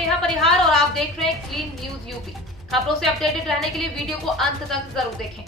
नेहा परिहार और आप देख रहे हैं क्लीन न्यूज यूपी। खबरों से अपडेटेड रहने के लिए वीडियो को अंत तक जरूर देखें।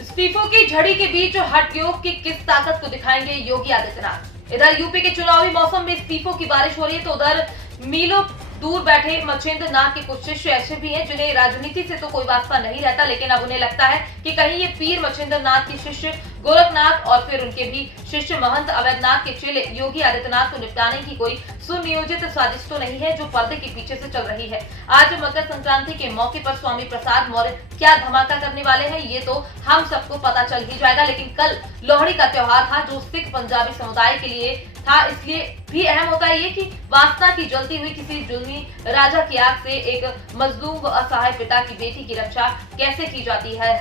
इस्तीफों की झड़ी के बीच हठ योग की किस ताकत को दिखाएंगे योगी आदित्यनाथ। इधर यूपी के चुनावी मौसम में इस्तीफों की बारिश हो रही है तो उधर मीलों दूर बैठे मच्छिंद्र नाथ के कुछ शिष्य ऐसे भी हैं जिन्हें राजनीति से तो कोई वास्ता नहीं रहता, लेकिन अब उन्हें लगता है कि कहीं ये पीर मच्छिंद्र नाथ के शिष्य गोरखनाथ और फिर उनके भी शिष्य महंत अवैधनाथ के चेले योगी आदित्यनाथ को निपटाने की कोई सुनियोजित साजिश तो नहीं है जो पर्दे के पीछे से चल रही है। आज मकर संक्रांति के मौके पर स्वामी प्रसाद मौर्य क्या धमाका करने वाले हैं ये तो हम सबको पता चल ही जाएगा, लेकिन कल लोहड़ी का त्योहार था जो सिख पंजाबी समुदाय के लिए था, इसलिए भी अहम होता है ये कि वासना की जलती हुई किसी जुल्मी राजा की आग से एक मजलूम व असहाय पिता की बेटी की रक्षा कैसे की जाती है।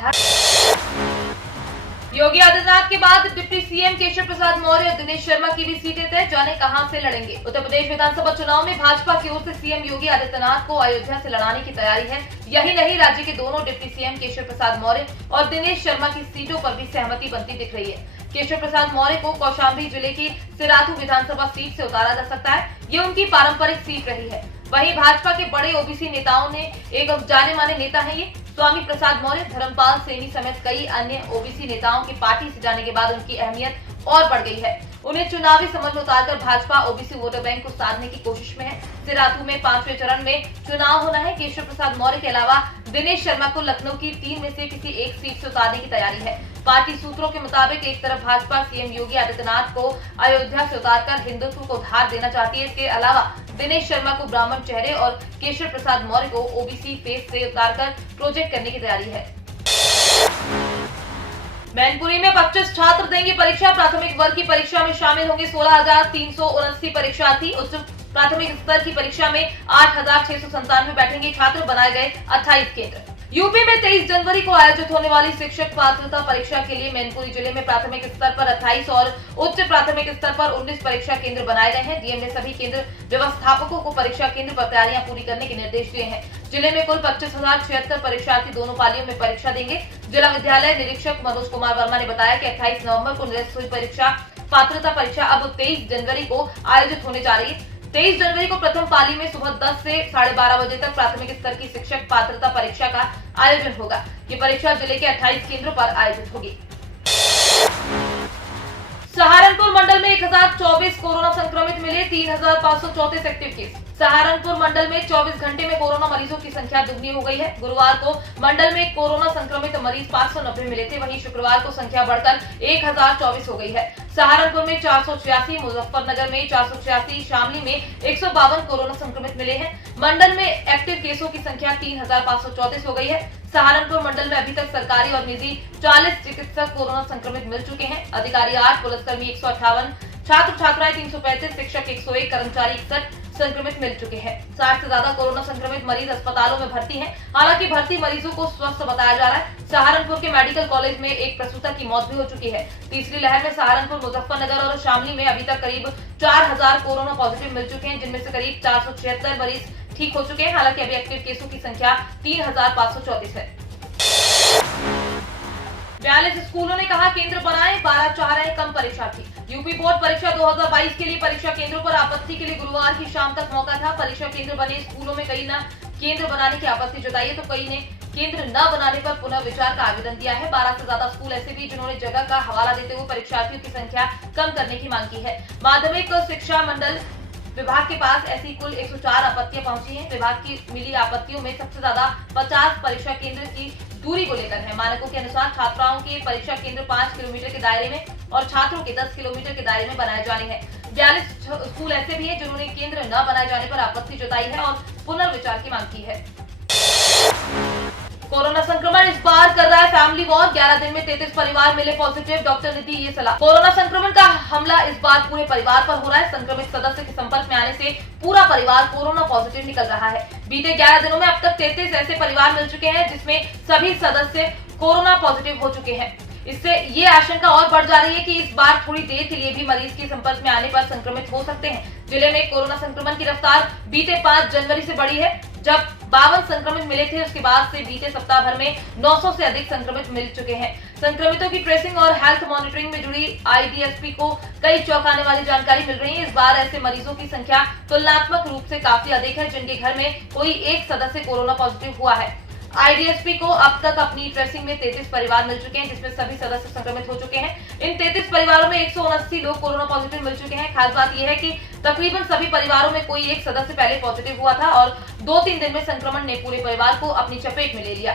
योगी आदित्यनाथ के बाद डिप्टी सीएम केशव प्रसाद मौर्य और दिनेश शर्मा की भी सीटें तय, जाने कहां से लड़ेंगे। उत्तर प्रदेश विधानसभा चुनाव में भाजपा की ओर से सीएम योगी आदित्यनाथ को अयोध्या से लड़ाने की तैयारी है। यही नहीं, राज्य के दोनों डिप्टी सीएम केशव प्रसाद मौर्य और दिनेश शर्मा की सीटों पर भी सहमति बनती दिख रही है। केशव प्रसाद मौर्य को कौशाम्बी जिले की सिराथू विधानसभा सीट से उतारा जा सकता है, ये उनकी पारंपरिक सीट रही है। वहीं भाजपा के बड़े ओबीसी नेताओं ने एक जाने माने नेता है ये स्वामी प्रसाद मौर्य, धर्मपाल सैनी समेत कई अन्य ओबीसी नेताओं के पार्टी से जाने के बाद उनकी अहमियत और बढ़ गई है। उन्हें चुनावी समर में उतारकर भाजपा ओबीसी वोटर बैंक को साधने की कोशिश में है। सिराथू में 5वें चरण में चुनाव होना है। केशव प्रसाद मौर्य के अलावा दिनेश शर्मा को लखनऊ की 3 में से किसी एक सीट से उतारने की तैयारी है। पार्टी सूत्रों के मुताबिक एक तरफ भाजपा सीएम योगी आदित्यनाथ को अयोध्या से उतारकर हिंदुत्व को धार देना चाहती है, इसके अलावा दिनेश शर्मा को ब्राह्मण चेहरे और केशव प्रसाद मौर्य को ओबीसी फेस से उतारकर प्रोजेक्ट करने की तैयारी है। मैनपुरी में 25 छात्र देंगे परीक्षा। प्राथमिक वर्ग की परीक्षा में शामिल होंगे 16,379 परीक्षार्थी। उच्च प्राथमिक स्तर की परीक्षा में 8,697 बैठेंगे छात्र। बनाए गए 28 केंद्र। यूपी में 23 जनवरी को आयोजित होने वाली शिक्षक पात्रता परीक्षा के लिए मैनपुरी जिले में प्राथमिक स्तर पर 28 और उच्च प्राथमिक स्तर पर 19 परीक्षा केंद्र बनाए गए हैं। डीएम ने सभी केंद्र व्यवस्थापकों को परीक्षा केंद्र पर तैयारियां पूरी करने के निर्देश दिए हैं। जिले में कुल 25,076 परीक्षार्थी दोनों पालियों में परीक्षा देंगे। जिला विद्यालय निरीक्षक मनोज कुमार वर्मा ने बताया कि 28 नवंबर को निरस्त हुई परीक्षा पात्रता परीक्षा अब 23 जनवरी को आयोजित होने जा रही है। 23 जनवरी को प्रथम पाली में सुबह 10 से 12:30 बजे तक प्राथमिक स्तर की शिक्षक पात्रता परीक्षा का आयोजन होगा। ये परीक्षा जिले के 28 केंद्रों पर आयोजित होगी। सहारनपुर मंडल में 1024 कोरोना संक्रमित मिले, 3,534 एक्टिव केस। सहारनपुर मंडल में 24 घंटे में कोरोना मरीजों की संख्या दुगनी हो गई है। गुरुवार को मंडल में कोरोना संक्रमित मरीज 590 मिले थे, वहीं शुक्रवार को संख्या बढ़कर 1024 हो गई है। सहारनपुर में 486, मुजफ्फरनगर में 486, शामली में 152 कोरोना संक्रमित मिले हैं। मंडल में एक्टिव केसों की संख्या 3,534 हो गई है। सहारनपुर मंडल में अभी तक सरकारी और निजी 40 चिकित्सक कोरोना संक्रमित मिल चुके हैं। अधिकारी 8, पुलिसकर्मी 158, छात्र छात्राएं 335, शिक्षक 101, कर्मचारी 61 संक्रमित मिल चुके हैं। 60 से ज्यादा कोरोना संक्रमित मरीज अस्पतालों में भर्ती हैं। हालांकि भर्ती मरीजों को स्वस्थ बताया जा रहा है। सहारनपुर के मेडिकल कॉलेज में एक प्रसूता की मौत भी हो चुकी है। तीसरी लहर में सहारनपुर, मुजफ्फरनगर और शामली में अभी तक करीब 4,000 कोरोना पॉजिटिव मिल चुके हैं, जिनमें से करीब 476 मरीज ठीक हो चुके हैं। हालांकि अभी एक्टिव केसों की संख्या 3,534 है। 42 स्कूलों ने कहा केंद्र बनाएं, 12 चाह रहे कम परीक्षार्थी। यूपी बोर्ड परीक्षा 2022 के लिए परीक्षा केंद्रों पर आपत्ति के लिए गुरुवार की शाम तक मौका था। परीक्षा केंद्र बने स्कूलों में कई ने केंद्र बनाने की आपत्ति जताई है तो कई ने केंद्र न बनाने पर पुनः विचार का आवेदन दिया है। 12 से ज्यादा स्कूल ऐसे भी जिन्होंने जगह का हवाला देते हुए परीक्षार्थियों की संख्या कम करने की मांग की है। माध्यमिक शिक्षा मंडल विभाग के पास ऐसी कुल 104 आपत्तियां पहुंची हैं। विभाग की मिली आपत्तियों में सबसे ज्यादा 50 परीक्षा केंद्र की दूरी को लेकर है। मानकों के अनुसार छात्राओं के परीक्षा केंद्र 5 किलोमीटर के दायरे में और छात्रों के 10 किलोमीटर के दायरे में बनाए जाने हैं। 42 स्कूल ऐसे भी हैं जिन्होंने केंद्र न बनाए जाने पर आपत्ति जताई है और पुनर्विचार की मांग की है। कोरोना संक्रमण इस बार कर रहा है फैमिली वॉर। 11 दिन में 33 परिवार मिले पॉजिटिव। डॉक्टर ने दी ये सलाह। कोरोना संक्रमण का हमला इस बार पूरे परिवार पर हो रहा है। संक्रमित सदस्य के संपर्क में आने से पूरा परिवार कोरोना पॉजिटिव निकल रहा है। बीते 11 दिनों में अब तक 33 ऐसे परिवार मिल चुके हैं जिसमें सभी सदस्य कोरोना पॉजिटिव हो चुके हैं। इससे ये आशंका और बढ़ जा रही है कि इस बार थोड़ी देर के लिए भी मरीज के संपर्क में आने पर संक्रमित हो सकते हैं। जिले में कोरोना संक्रमण की रफ्तार बीते 5 जनवरी से बढ़ी है। जब 52 संक्रमित मिले थे, उसके बाद से बीते सप्ताह भर में 900 से अधिक संक्रमित मिल चुके हैं। संक्रमितों की ट्रेसिंग और हेल्थ मॉनिटरिंग में जुड़ी आईडीएसपी को कई चौंकाने वाली जानकारी मिल रही है। इस बार ऐसे मरीजों की संख्या तुलनात्मक रूप से काफी अधिक है, जिनके घर में कोई एक सदस्य कोरोना पॉजिटिव हुआ है। आईडीएसपी को अब तक अपनी ट्रेसिंग में 33 परिवार मिल चुके हैं, जिसमें सभी सदस्य संक्रमित हो चुके हैं। इन 33 परिवारों में 179 लोग कोरोना पॉजिटिव मिल चुके हैं। खास बात यह है कि तकरीबन सभी परिवारों में कोई एक सदस्य पहले पॉजिटिव हुआ था और 2-3 दिन में संक्रमण ने पूरे परिवार को अपनी चपेट में ले लिया।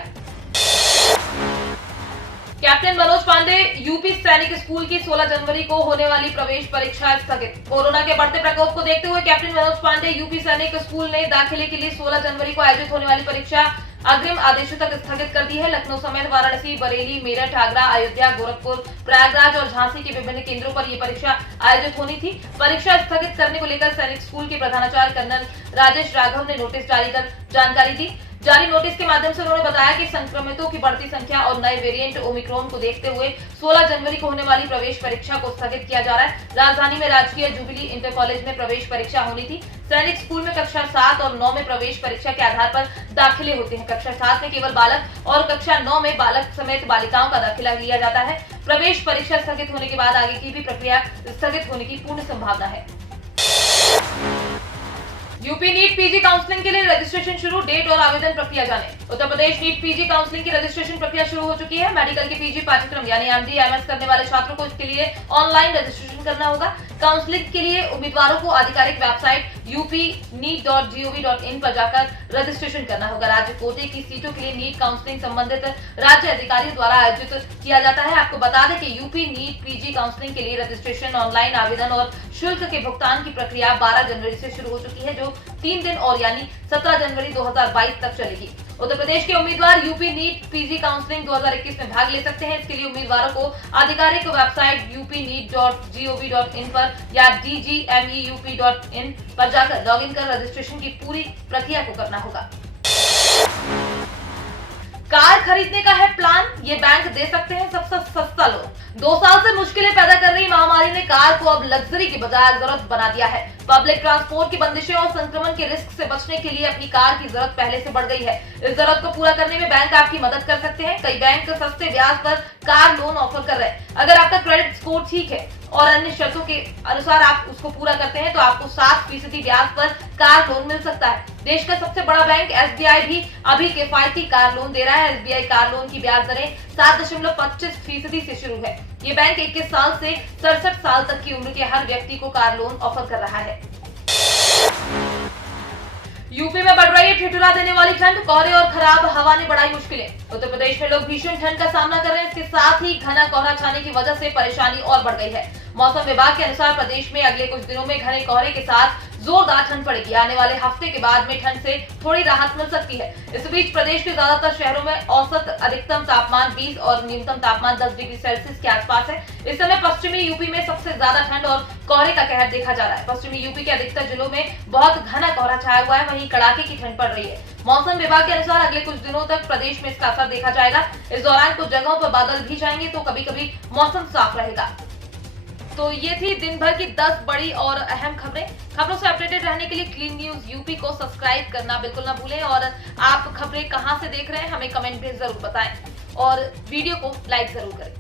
कैप्टन मनोज पांडे यूपी सैनिक स्कूल की 16 जनवरी को होने वाली प्रवेश परीक्षा स्थगित। कोरोना के बढ़ते प्रकोप को देखते हुए कैप्टन मनोज पांडे यूपी सैनिक स्कूल ने दाखिले के लिए 16 जनवरी को आयोजित होने वाली परीक्षा अग्रिम आदेशों तक स्थगित कर दी है। लखनऊ समेत वाराणसी, बरेली, मेरठ, आगरा, अयोध्या, गोरखपुर, प्रयागराज और झांसी के विभिन्न केंद्रों पर यह परीक्षा आयोजित होनी थी। परीक्षा स्थगित करने को लेकर सैनिक स्कूल के प्रधानाचार्य कर्नल राजेश राघव ने नोटिस जारी कर जानकारी दी। जारी नोटिस के माध्यम से उन्होंने बताया कि संक्रमितों की बढ़ती संख्या और नए वेरिएंट ओमिक्रॉन को देखते हुए 16 जनवरी को होने वाली प्रवेश परीक्षा को स्थगित किया जा रहा है। राजधानी में राजकीय जुबिली इंटर कॉलेज में प्रवेश परीक्षा होनी थी। सैनिक स्कूल में कक्षा 7 और 9 में प्रवेश परीक्षा के आधार पर दाखिले होते हैं। कक्षा 7 में केवल बालक और कक्षा 9 में बालक समेत बालिकाओं का दाखिला लिया जाता है। प्रवेश परीक्षा स्थगित होने के बाद आगे की भी प्रक्रिया स्थगित होने की पूर्ण संभावना है। यूपी नीट पीजी काउंसलिंग के लिए रजिस्ट्रेशन शुरू, डेट और आवेदन प्रक्रिया जाने। Uttar Pradesh NEET PG counselling की रजिस्ट्रेशन प्रक्रिया शुरू हो चुकी है। मेडिकल के पीजी पाठ्यक्रम यानी एमडी, एमएस करने वाले छात्रों को इसके लिए ऑनलाइन रजिस्ट्रेशन करना होगा। काउंसलिंग के लिए उम्मीदवारों को आधिकारिक वेबसाइट upneet.gov.in पर जाकर रजिस्ट्रेशन करना होगा। राज्य कोटे की सीटों के लिए नीट काउंसलिंग संबंधित राज्य अधिकारियों द्वारा आयोजित किया जाता है। आपको बता दें कि यूपी नीट पीजी काउंसलिंग के लिए रजिस्ट्रेशन, ऑनलाइन आवेदन और शुल्क के भुगतान की प्रक्रिया 12 जनवरी से शुरू हो चुकी है, जो 3 दिन और यानी 17 जनवरी 2022 तक चलेगी। उत्तर प्रदेश के उम्मीदवार यूपी नीट पीजी काउंसलिंग 2021 में भाग ले सकते हैं। इसके लिए उम्मीदवारों को आधिकारिक वेबसाइट upneet.gov.in पर या dgmeup.in पर जाकर लॉगिन कर रजिस्ट्रेशन की पूरी प्रक्रिया को करना होगा। कार खरीदने का है प्लान, ये बैंक दे सकते हैं सबसे सस्ता लोन। 2 साल से मुश्किलें पैदा कर रही महामारी ने कार को अब लग्जरी की बजाय जरूरत बना दिया है। पब्लिक ट्रांसपोर्ट की बंदिशें और संक्रमण के रिस्क से बचने के लिए अपनी कार की जरूरत पहले से बढ़ गई है। इस जरूरत को पूरा करने में बैंक आपकी मदद कर सकते हैं। कई बैंक सस्ते ब्याज पर कार लोन ऑफर कर रहे हैं। अगर आपका क्रेडिट स्कोर ठीक है और अन्य शर्तों के अनुसार आप उसको पूरा करते हैं तो आपको 7% ब्याज पर कार लोन मिल सकता है। देश का सबसे बड़ा बैंक एसबीआई भी अभी किफायती कार लोन दे रहा है। एसबीआई कार लोन की ब्याज दरें 7.25% से शुरू है। ये बैंक 21 साल से 67 साल तक की उम्र के हर व्यक्ति को कार लोन ऑफर कर रहा है। यूपी में बढ़ रही है ठिठुरा देने वाली ठंड, कोहरे और खराब हवा ने बढ़ाई मुश्किलें। उत्तर प्रदेश में लोग भीषण ठंड का सामना कर रहे हैं। इसके साथ ही घना कोहरा छाने की वजह से परेशानी और बढ़ गई है। मौसम विभाग के अनुसार प्रदेश में अगले कुछ दिनों में घने कोहरे के साथ जोरदार ठंड पड़ेगी। आने वाले हफ्ते के बाद में ठंड से थोड़ी राहत मिल सकती है। इस बीच प्रदेश के ज्यादातर शहरों में औसत अधिकतम तापमान 20 और न्यूनतम तापमान 10 डिग्री सेल्सियस के आसपास है। इस समय पश्चिमी यूपी में सबसे ज्यादा ठंड और कोहरे का कहर देखा जा रहा है। पश्चिमी यूपी के अधिकतर जिलों में बहुत घना कोहरा छाया हुआ है, वहीं कड़ाके की ठंड पड़ रही है। मौसम विभाग के अनुसार अगले कुछ दिनों तक प्रदेश में इसका असर देखा जाएगा। इस दौरान कुछ जगहों पर बादल भी जाएंगे तो कभी कभी मौसम साफ रहेगा। तो ये थी दिन भर की 10 बड़ी और अहम खबरें। खबरों से अपडेटेड रहने के लिए क्लीन न्यूज यूपी को सब्सक्राइब करना बिल्कुल ना भूलें और आप खबरें कहां से देख रहे हैं हमें कमेंट में जरूर बताएं और वीडियो को लाइक जरूर करें।